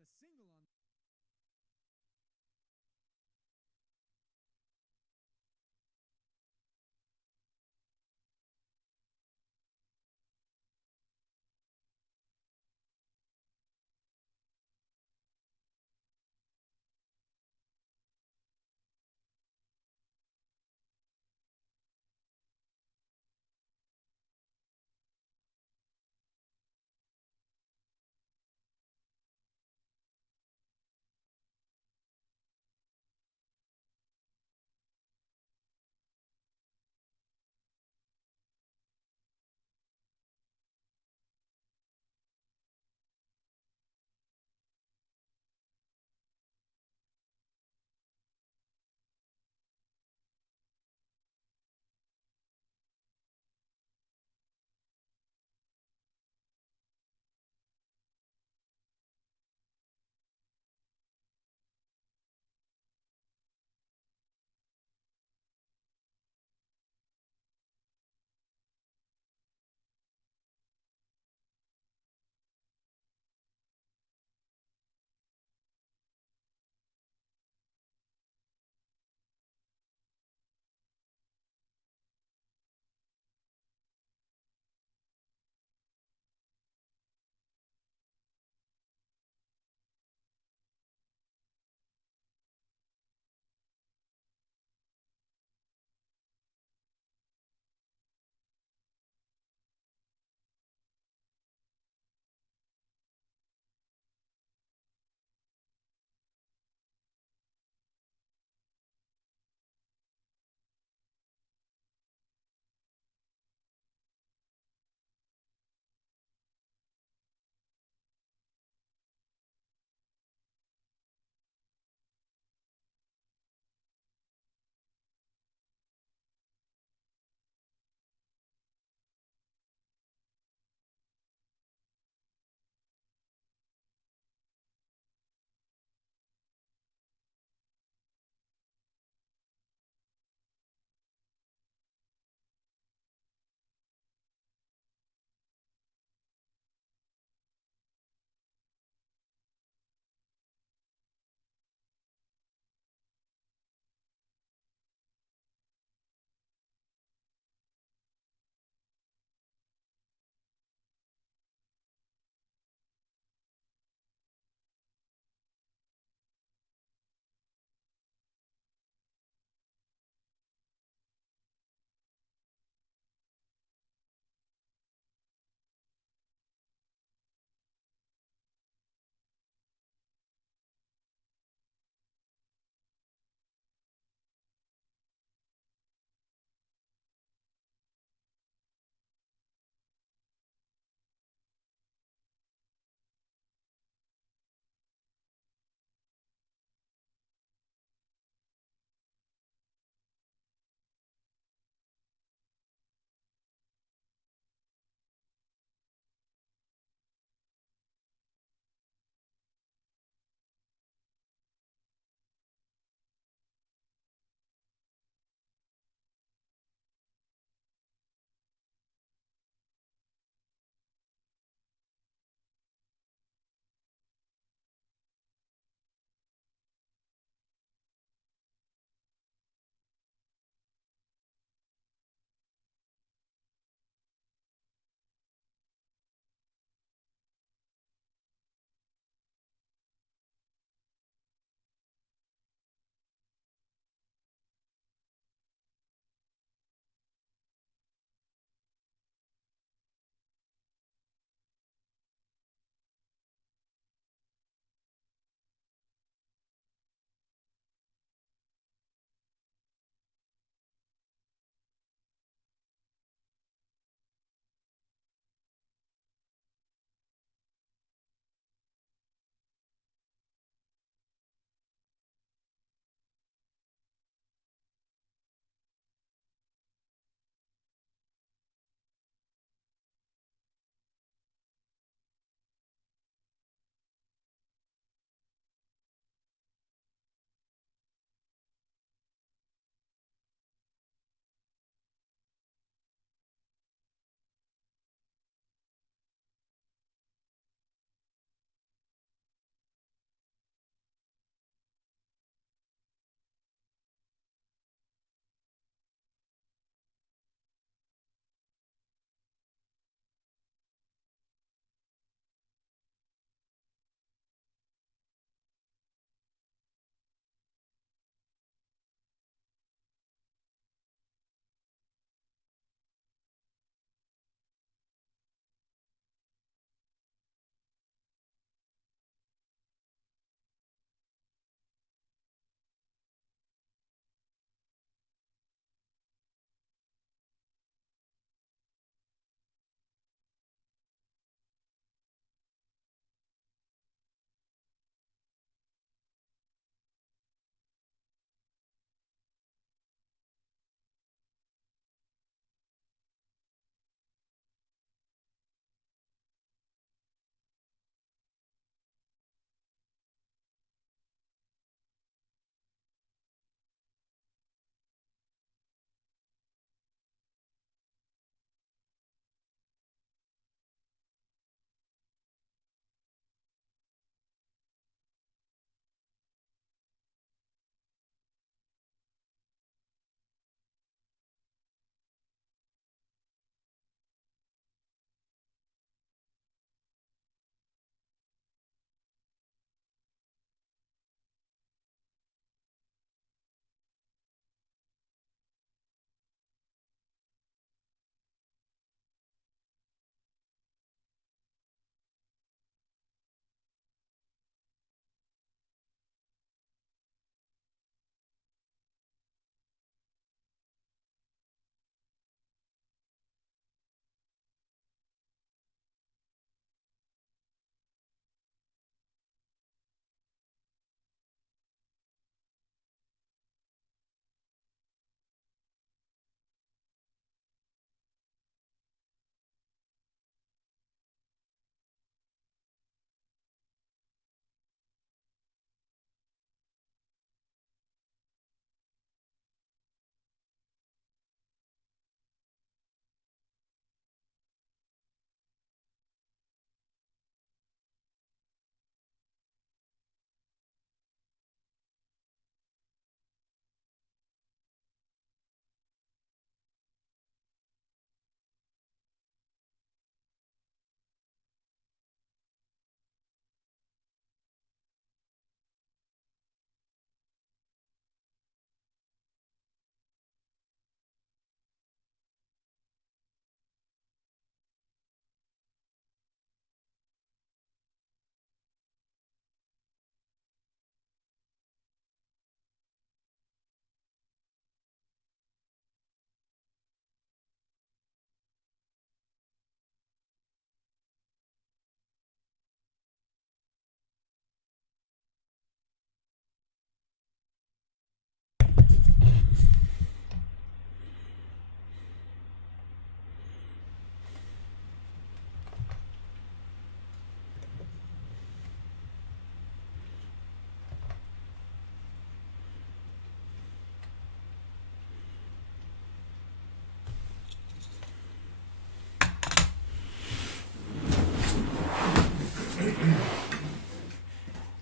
the single on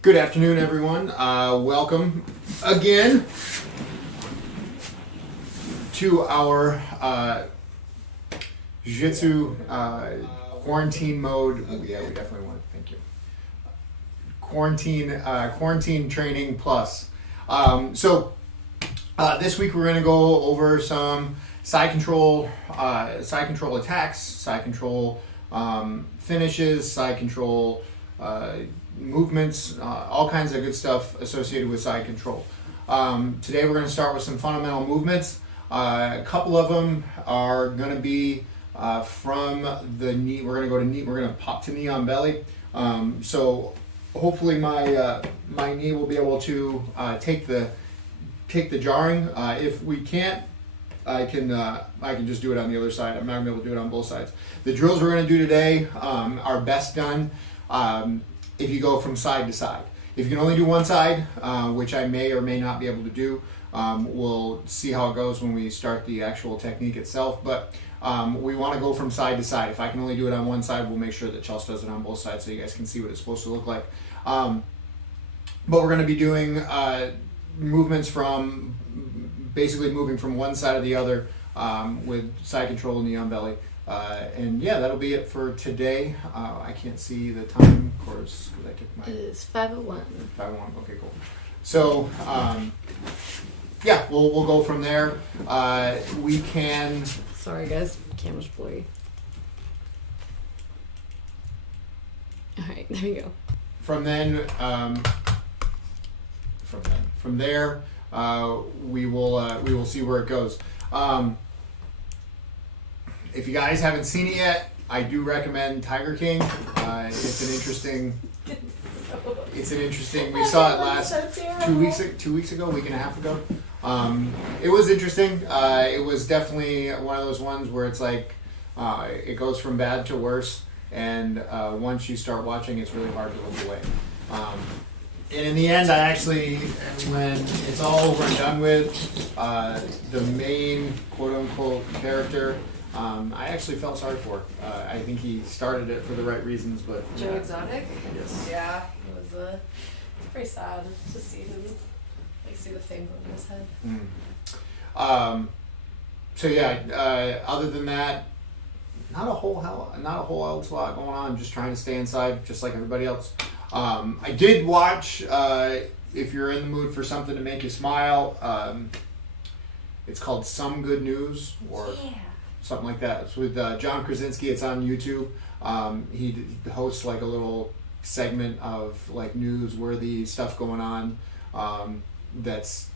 Good afternoon, everyone. Welcome again to our Jiu Jitsu quarantine mode. Oh, yeah, we definitely want to. Thank you. Quarantine training plus. This week we're going to go over some side control attacks, side control finishes, side control movements, all kinds of good stuff associated with side control. Today we're going to start with some fundamental movements. A couple of them are going to be from the knee. We're going to go to knee. We're going to pop to knee on belly. So hopefully my knee will be able to take the jarring. If we can't, I can just do it on the other side. I'm not going to be able to do it on both sides. The drills we're going to do today are best done if you go from side to side. If you can only do one side, which I may or may not be able to do, we'll see how it goes when we start the actual technique itself. But we want to go from side to side. If I can only do it on one side, we'll make sure that Chelsea does it on both sides so you guys can see what it's supposed to look like. But we're going to be doing movements from basically moving from one side to the other with side control and knee on belly. And yeah, that'll be it for today. I can't see the time, of course, because I took my... It is 5:01. 5:01, okay, cool. So, yeah, we'll go from there. We can... Sorry guys, camera's blurry. Alright, there we go. From there, we will see where it goes. If you guys haven't seen it yet, I do recommend Tiger King. It's an interesting. We saw it last 2 weeks ago, week and a half ago. It was interesting. It was definitely one of those ones where it's like it goes from bad to worse, and once you start watching, it's really hard to look away. And in the end, I actually, when it's all over and done with, the main quote-unquote character, I actually felt sorry for. I think he started it for the right reasons, but... Joe Exotic? Yes. Yeah, it was it's pretty sad to see him, see the fame over his head. So yeah, other than that, not a whole else lot going on. Just trying to stay inside, just like everybody else. I did watch, if you're in the mood for something to make you smile, it's called Some Good News, or something like that. It's with John Krasinski. It's on YouTube. He hosts like a little segment of like newsworthy stuff going on that's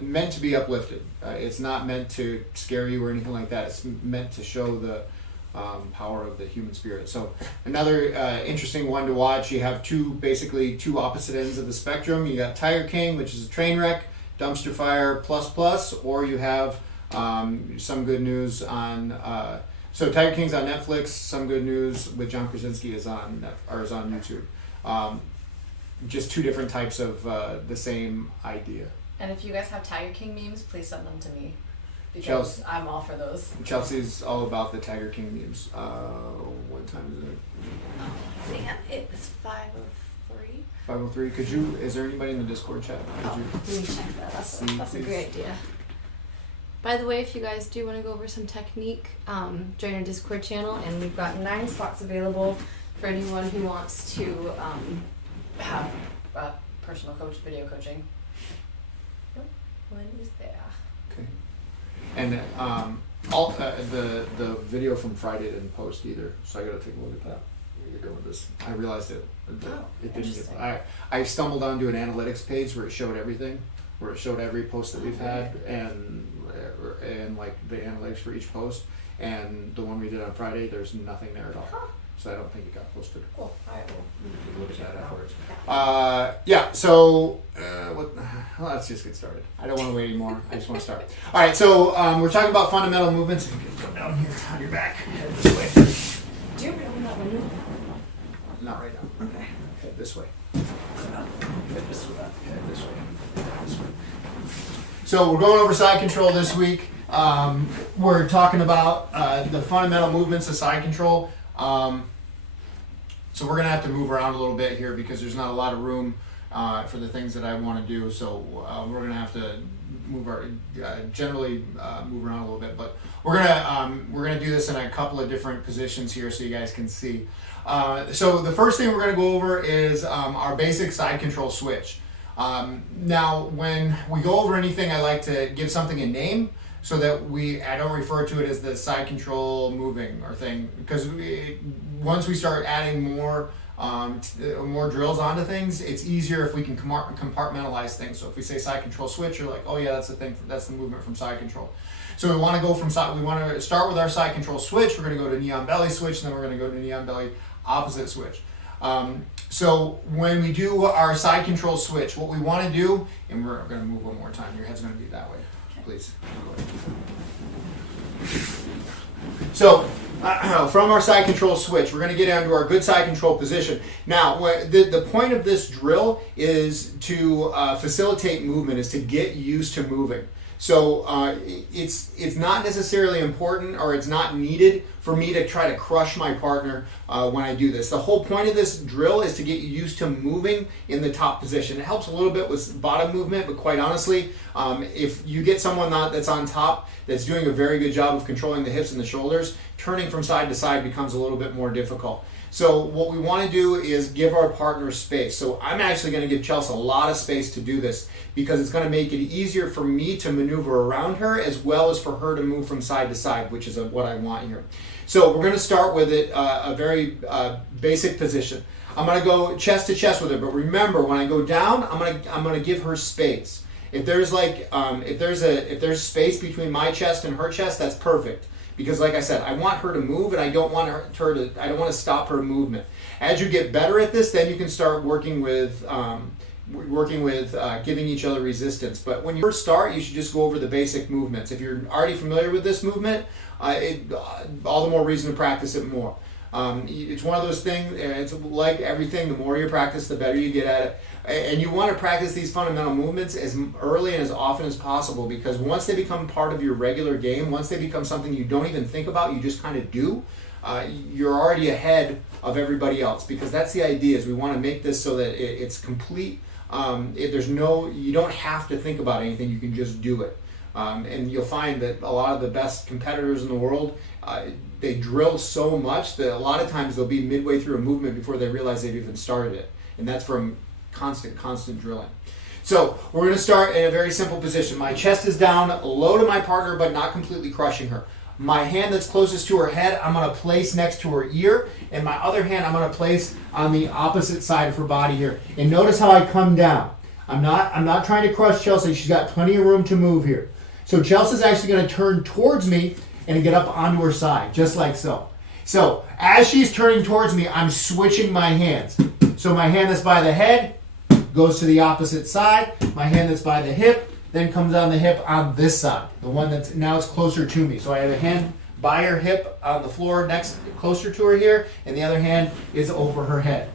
meant to be uplifted. It's not meant to scare you or anything like that. It's meant to show the power of the human spirit. So another interesting one to watch. You have basically two opposite ends of the spectrum. You got Tiger King, which is a train wreck, dumpster fire plus, or you have Some Good News on. So Tiger King's on Netflix. Some Good News with John Krasinski is on YouTube. Just two different types of the same idea. And if you guys have Tiger King memes, please send them to me. Because I'm all for those. Chelsea's all about the Tiger King memes. What time is it? Oh man, it's 5:03. 5:03. Is there anybody in the Discord chat? Let me check that. That's a great idea. By the way, if you guys do want to go over some technique, join our Discord channel, and we've got 9 spots available for anyone who wants to Have personal coach, video coaching. When is there? Okay. And all the video from Friday didn't post either, so I got to take a look at that. You're good with this. I realized it didn't get. I stumbled onto an analytics page where it showed everything, where it showed every post that we've had and like the analytics for each post. And the one we did on Friday, there's nothing there at all. Huh. So I don't think it got posted. Cool. All right. We'll look at that afterwards. Yeah. So let's just get started. I don't want to wait anymore. I just want to start. All right. So we're talking about fundamental movements. You can go down here on your back. Head this way. Do you open that window? Not right now. Okay. Head this way. Head this way. Head this way. Head this way. So we're going over side control this week. We're talking about the fundamental movements of side control. So we're going to have to move around a little bit here because there's not a lot of room for the things that I want to do. So we're going to have to move generally move around a little bit. But we're gonna do this in a couple of different positions here so you guys can see. So the first thing we're going to go over is our basic side control switch. Now, when we go over anything, I like to give something a name so that I don't refer to it as the side control moving or thing, because once we start adding more drills onto things, it's easier if we can compartmentalize things. So if we say side control switch, you're like, oh yeah, that's the thing. That's the movement from side control. So we want to go from side. We want to start with our side control switch. We're going to go to knee on belly switch, and then we're going to go to knee on belly opposite switch. So when we do our side control switch, what we want to do, and we're going to move one more time. Your head's going to be that way, please. So from our side control switch, we're going to get down to our good side control position. Now, the point of this drill is to facilitate movement, is to get used to moving. So it's not necessarily important, or it's not needed for me to try to crush my partner when I do this. The whole point of this drill is to get you used to moving in the top position. It helps a little bit with bottom movement, but quite honestly, if you get someone that's on top that's doing a very good job of controlling the hips and the shoulders, turning from side to side becomes a little bit more difficult. So what we want to do is give our partner space. So I'm actually going to give Chelsea a lot of space to do this because it's going to make it easier for me to maneuver around her as well as for her to move from side to side, which is what I want here. So we're going to start with a very basic position. I'm going to go chest to chest with her, but remember, when I go down, I'm going to give her space. If there's if there's space between my chest and her chest, that's perfect. Because like I said, I want her to move, and I don't want to stop her movement. As you get better at this, then you can start working with giving each other resistance. But when you first start, you should just go over the basic movements. If you're already familiar with this movement, all the more reason to practice it more. It's one of those things, it's like everything, the more you practice, the better you get at it. And you want to practice these fundamental movements as early and as often as possible, because once they become part of your regular game, once they become something you don't even think about, you just kind of do, you're already ahead of everybody else, because that's the idea, is we want to make this so that it's complete. You don't have to think about anything, you can just do it. And you'll find that a lot of the best competitors in the world, they drill so much that a lot of times they'll be midway through a movement before they realize they've even started it. And that's from constant drilling. So we're going to start in a very simple position. My chest is down, low to my partner, but not completely crushing her. My hand that's closest to her head, I'm going to place next to her ear, and my other hand I'm going to place on the opposite side of her body here. And notice how I come down. I'm not trying to crush Chelsea. She's got plenty of room to move here. So Chelsea's actually going to turn towards me and get up onto her side, just like so. So as she's turning towards me, I'm switching my hands. So my hand that's by the head goes to the opposite side. My hand that's by the hip then comes on the hip on this side, the one that's now it's closer to me. So I have a hand by her hip on the floor next, closer to her here, and the other hand is over her head.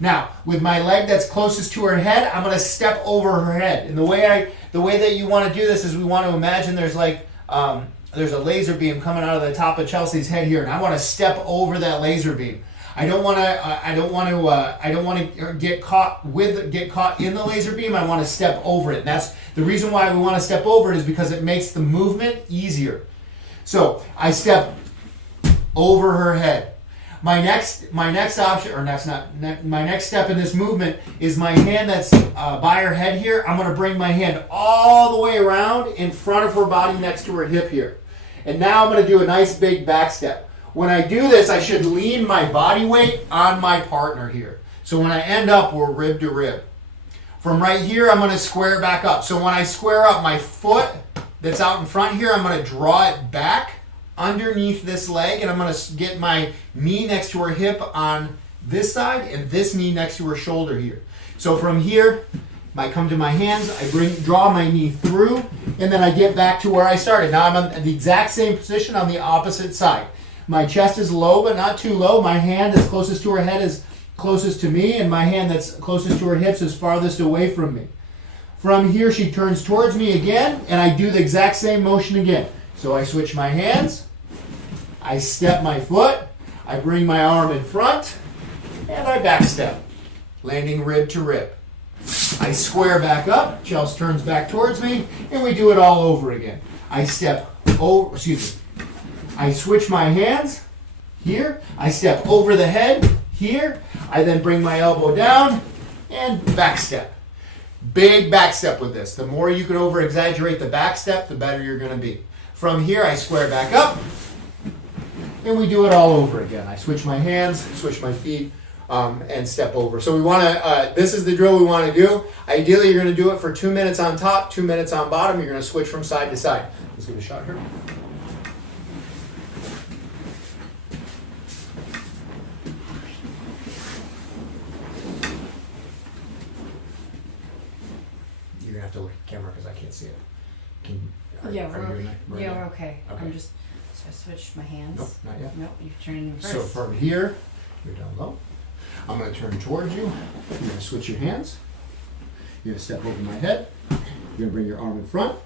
Now, with my leg that's closest to her head, I'm going to step over her head. And the way that you want to do this is we want to imagine there's there's a laser beam coming out of the top of Chelsea's head here, and I want to step over that laser beam. I don't want to get caught in the laser beam. I want to step over it. And that's the reason why we want to step over it, is because it makes the movement easier. So I step over her head. My next step in this movement is my hand that's by her head here. I'm going to bring my hand all the way around in front of her body next to her hip here. And now I'm going to do a nice big back step. When I do this, I should lean my body weight on my partner here. So when I end up, we're rib to rib. From right here, I'm going to square back up. So when I square up, my foot that's out in front here, I'm going to draw it back underneath this leg, and I'm going to get my knee next to her hip on this side and this knee next to her shoulder here. So from here, I come to my hands, I draw my knee through, and then I get back to where I started. Now I'm in the exact same position on the opposite side. My chest is low, but not too low. My hand that's closest to her head is closest to me, and my hand that's closest to her hips is farthest away from me. From here, she turns towards me again, and I do the exact same motion again. So I switch my hands, I step my foot, I bring my arm in front, and I back step, landing rib to rib. I square back up, Chelsea turns back towards me, and we do it all over again. I step over, I switch my hands here, I step over the head here, I then bring my elbow down and back step. Big back step with this. The more you can over exaggerate the back step, the better you're going to be. From here, I square back up, and we do it all over again. I switch my hands, switch my feet, and step over. So we want to, this is the drill we want to do. Ideally, you're going to do it for 2 minutes on top, 2 minutes on bottom. You're going to switch from side to side. Let's give it a shot here. You're going to have to look at the camera because I can't see it. We're okay. Okay. I'm just, so I switched my hands. Nope, not yet. Nope, you've turned first. So from here, you're down low. I'm going to turn towards you. You're going to switch your hands. You're going to step over my head. You're going to bring your arm in front.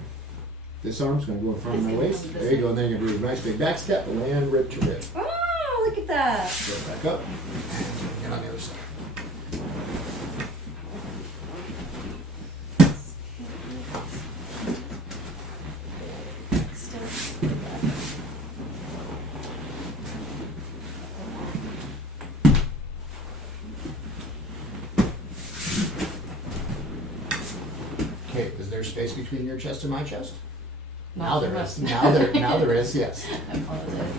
This arm's going to go in front of my waist. There you go. And then you're going to do a nice big back step, land rib to rib. Oh, look at that. Go back up. And on the other side. Okay, is there space between your chest and my chest? Now there is. Now there is, yes. I apologize.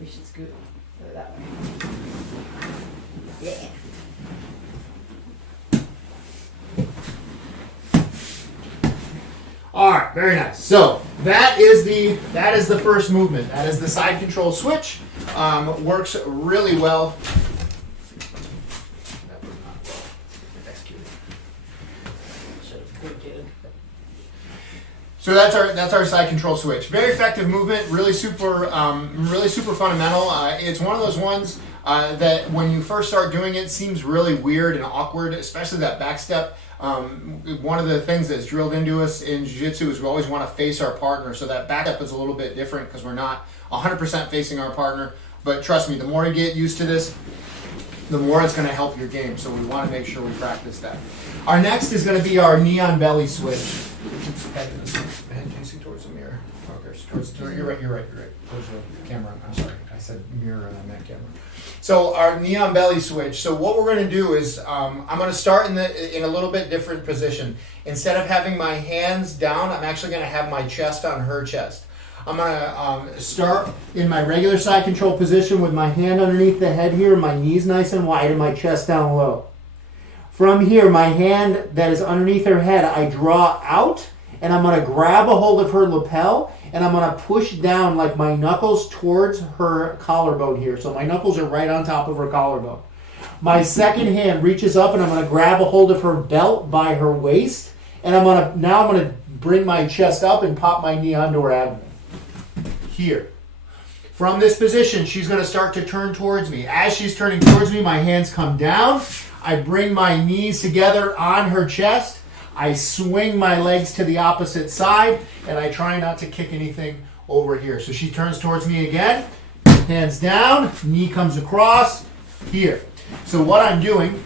We should scoot go that way. Yeah. All right, very nice. So that is the first movement. That is the side control switch. Works really well. That was not well executed. Should have communicated. So that's our side control switch. Very effective movement. Really super fundamental. It's one of those ones that when you first start doing it seems really weird and awkward, especially that back step. One of the things that's drilled into us in Jiu Jitsu is we always want to face our partner. So that back step is a little bit different because we're not 100% facing our partner. But trust me, the more you get used to this, the more it's going to help your game. So we want to make sure we practice that. Our next is going to be our knee on belly switch. Head facing towards the mirror. Okay, you're right. Towards the camera. I'm sorry. I said mirror and I meant camera. So our knee on belly switch. So what we're going to do is I'm going to start in a little bit different position. Instead of having my hands down, I'm actually going to have my chest on her chest. I'm going to start in my regular side control position with my hand underneath the head here, my knees nice and wide, and my chest down low. From here, my hand that is underneath her head, I draw out, and I'm going to grab a hold of her lapel, and I'm going to push down like my knuckles towards her collarbone here. So my knuckles are right on top of her collarbone. My second hand reaches up, and I'm going to grab a hold of her belt by her waist, and I'm going to bring my chest up and pop my knee onto her abdomen. Here. From this position, she's going to start to turn towards me. As she's turning towards me, my hands come down. I bring my knees together on her chest. I swing my legs to the opposite side, and I try not to kick anything over here. So she turns towards me again. Hands down, knee comes across, here. So what I'm doing,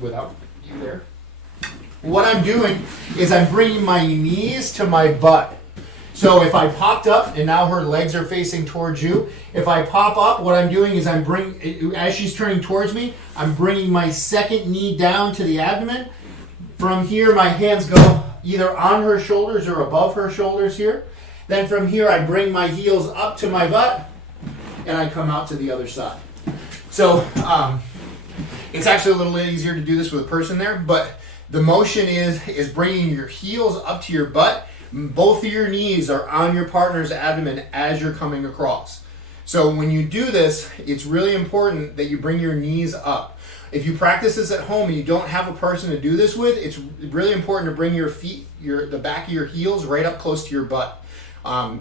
without you there, what I'm doing is I'm bringing my knees to my butt. So if I popped up, and now her legs are facing towards you, if I pop up, what I'm doing is as she's turning towards me, I'm bringing my second knee down to the abdomen. From here, my hands go either on her shoulders or above her shoulders here. Then from here, I bring my heels up to my butt, and I come out to the other side. So it's actually a little easier to do this with a person there, but the motion is bringing your heels up to your butt. Both of your knees are on your partner's abdomen as you're coming across. So when you do this, it's really important that you bring your knees up. If you practice this at home and you don't have a person to do this with, it's really important to bring your feet, the back of your heels right up close to your butt.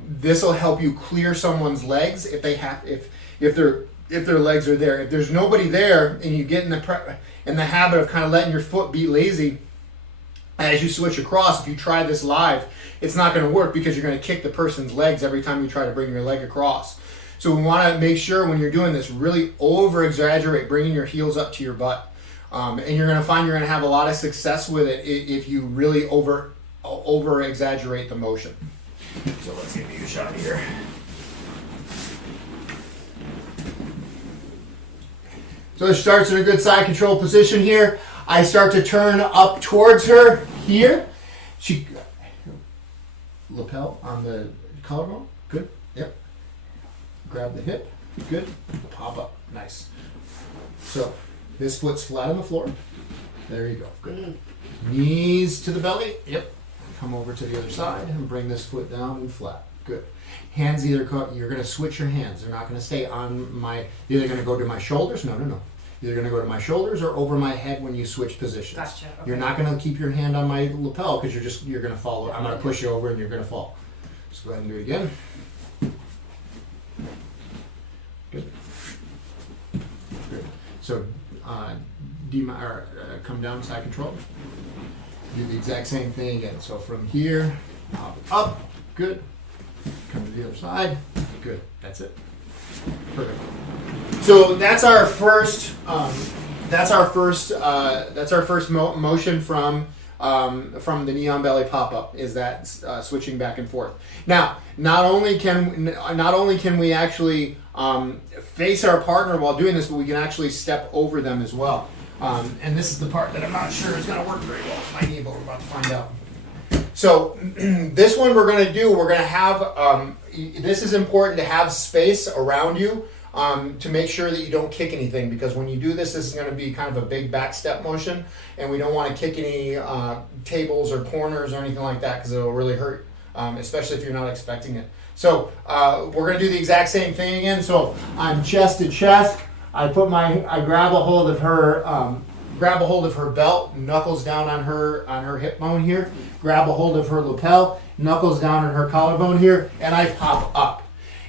This will help you clear someone's legs if their legs are there. If there's nobody there and you get in the habit of kind of letting your foot be lazy as you switch across, if you try this live, it's not going to work because you're going to kick the person's legs every time you try to bring your leg across. So we want to make sure when you're doing this, really over-exaggerate, bringing your heels up to your butt. And you're going to find you're going to have a lot of success with it if you really over-exaggerate the motion. So let's give you a shot here. So it starts in a good side control position here. I start to turn up towards her here. She lapel on the collarbone. Good. Yep. Grab the hip. Good. Pop up. Nice. So this foot's flat on the floor. There you go. Good. Knees to the belly. Yep. Come over to the other side and bring this foot down and flat. Good. Hands either you're going to switch your hands. They're not going to stay on my. You're either going to go to my shoulders. No. You're going to go to my shoulders or over my head when you switch positions. Gotcha. Okay. You're not going to keep your hand on my lapel because you're going to follow. I'm going to push you over and you're going to fall. So go ahead and do it again. Good. Good. So come down side control. Do the exact same thing again. So from here, up. Good. Come to the other side. Good. That's it. Perfect. So that's our first. That's our first motion from the knee on belly pop up. Is that switching back and forth? Now, not only can we actually face our partner while doing this, but we can actually step over them as well. And this is the part that I'm not sure is going to work very well with my knee, but we're about to find out. So this one we're going to have, this is important to have space around you to make sure that you don't kick anything, because when you do this is going to be kind of a big back step motion, and we don't want to kick any tables or corners or anything like that because it'll really hurt, especially if you're not expecting it. So we're going to do the exact same thing again. So I'm chest to chest. I grab a hold of her belt, knuckles down on her hip bone here, grab a hold of her lapel, knuckles down on her collarbone here, and I pop up.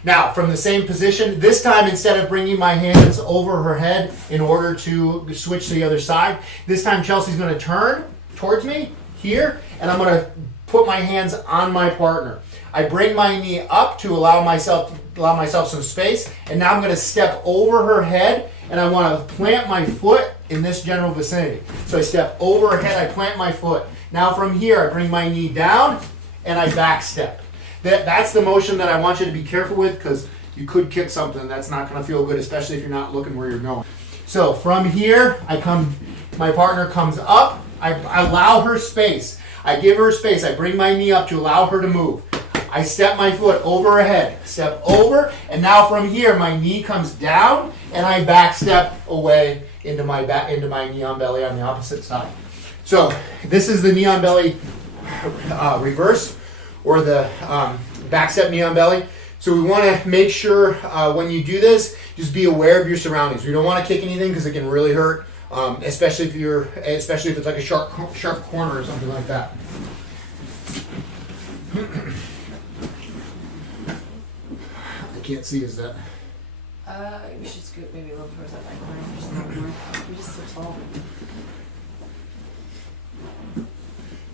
Now, from the same position, this time instead of bringing my hands over her head in order to switch to the other side, this time Chelsea's going to turn towards me here, and I'm going to put my hands on my partner. I bring my knee up to allow myself some space, and now I'm going to step over her head, and I want to plant my foot in this general vicinity. So I step over her head, I plant my foot. Now from here, I bring my knee down, and I back step. That's the motion that I want you to be careful with, because you could kick something. That's not going to feel good, especially if you're not looking where you're going. So from here, my partner comes up, I allow her space. I give her space. I bring my knee up to allow her to move. I step my foot over her head, step over, and now from here, my knee comes down, and I back step away into my knee on belly on the opposite side. So this is the knee on belly reverse, or the back step knee on belly. So we want to make sure when you do this, just be aware of your surroundings. We don't want to kick anything because it can really hurt, especially if it's like a sharp corner or something like that. I can't see, is that? We should scoot maybe a little towards that back corner, just a little more. You're just so tall.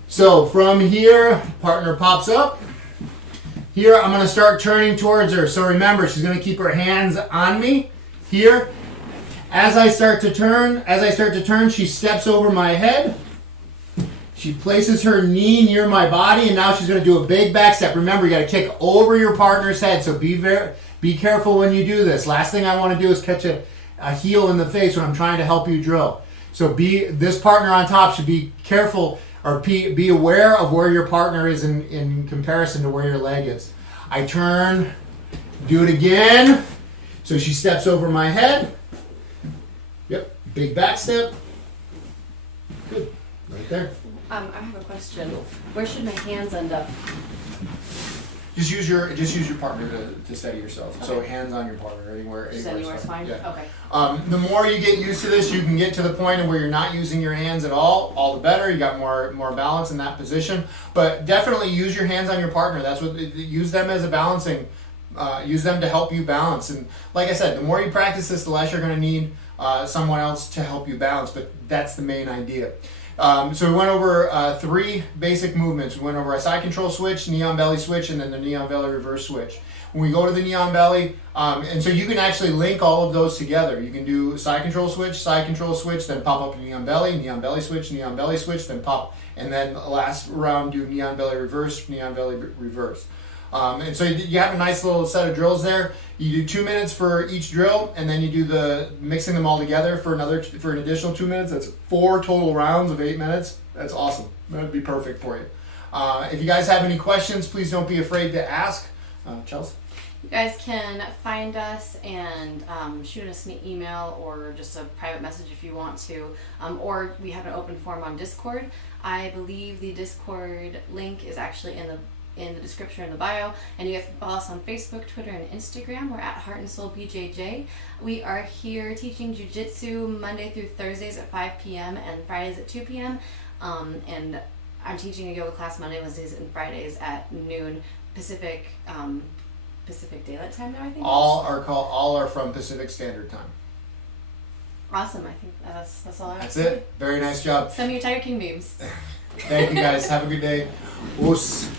So from here, partner pops up. Here, I'm going to start turning towards her. So remember, she's going to keep her hands on me here. As I start to turn, she steps over my head. She places her knee near my body, and now she's going to do a big back step. Remember, you got to kick over your partner's head, so be careful when you do this. Last thing I want to do is catch a heel in the face when I'm trying to help you drill. So this partner on top should be careful, or be aware of where your partner is in comparison to where your leg is. I turn, do it again. So she steps over my head. Yep, big back step. Good, right there. I have a question. Where should my hands end up? Just use your partner to steady yourself. Okay. So hands on your partner, anywhere Anywhere's fine? Yeah. Okay. The more you get used to this, you can get to the point where you're not using your hands at all the better. You got more balance in that position. But definitely use your hands on your partner. Use them as a balancing. Use them to help you balance. And like I said, the more you practice this, the less you're going to need someone else to help you balance. But that's the main idea. So we went over 3 basic movements. We went over a side control switch, neon belly switch, and then the neon belly reverse switch. When we go to the neon belly, and so you can actually link all of those together. You can do side control switch, then pop up neon belly switch, then pop, and then the last round do neon belly reverse, reverse. And so you have a nice little set of drills there. You do 2 minutes for each drill, and then you do the mixing them all together for an additional 2 minutes. That's 4 total rounds of 8 minutes. That's awesome. That would be perfect for you. If you guys have any questions, please don't be afraid to ask. Chelsea? You guys can find us and shoot us an email or just a private message if you want to. Or we have an open forum on Discord. I believe the Discord link is actually in the description or in the bio, and you guys can follow us on Facebook, Twitter, and Instagram. We're at Heart and Soul BJJ. We are here teaching Jiu Jitsu Monday through Thursdays at 5 p.m. and Fridays at 2 p.m. And I'm teaching a yoga class Monday, Wednesdays, and Fridays at noon Pacific Daylight Time now, I think. All are from Pacific Standard Time. Awesome. I think that's all I have That's to say. it. Very nice job. Send me your Tiger King memes. Thank you guys. Have a good day. Oos.